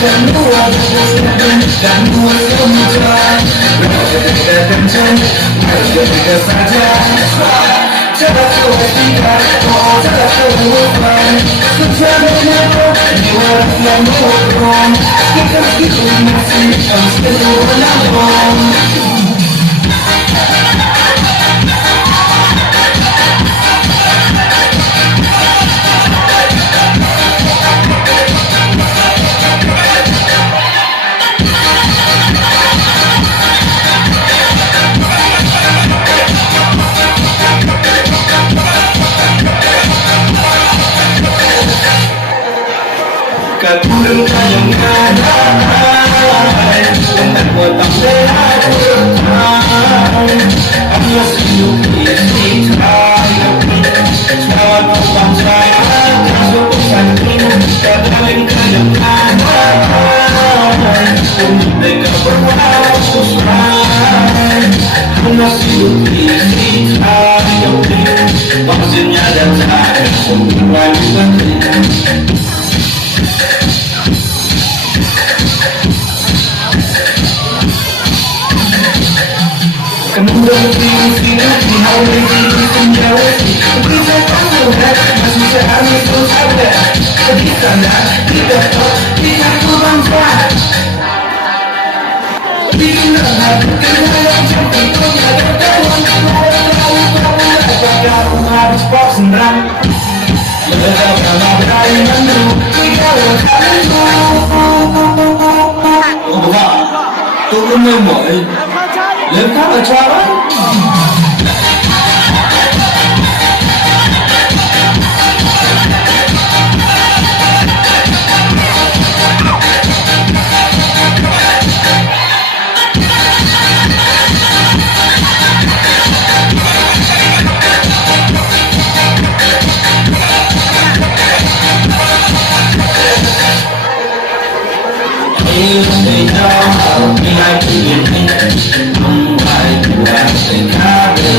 Kadang yang ada, dengan buatan lelah hanya senyum isi sayang, selalu bangsa masuk pesantren. Kadang yang ada, untuk mereka berwaspada, hanya senyum isi sayang, maksudnya dan saya untuk lanjutkan. Kemudian di hal ini menjauh, bisa kamu masih sehari terus ada di sana, tidak tahu, tidak berbangsa. Di sana, kita yang cantik punya kawan, tahu harus bersenang. Ledakan abrai mendu, tidak akan tôi mê mỏi lên khá là xa đấy. Yêu thì đâu nhưng ai chỉ nhìn không phải của tình khác đi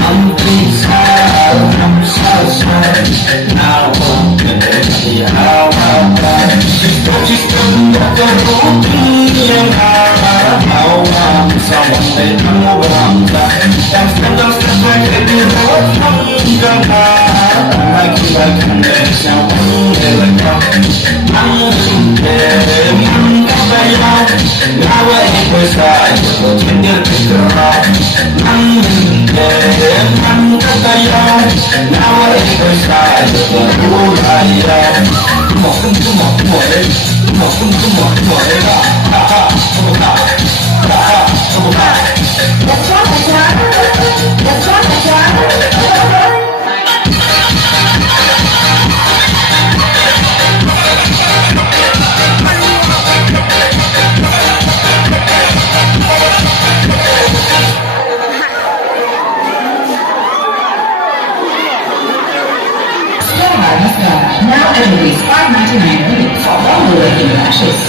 không tin sao không sao sao nào không cần thì hao tôi chỉ cần một câu nói tiếng hao sao một ngày thăng bằng ta đang quay để đi hết không cần mai khi ta cần để sao không để lại con anh để now we're side, we'll change it to now we're side, we'll come Now every 5.99 for all the regular lashes.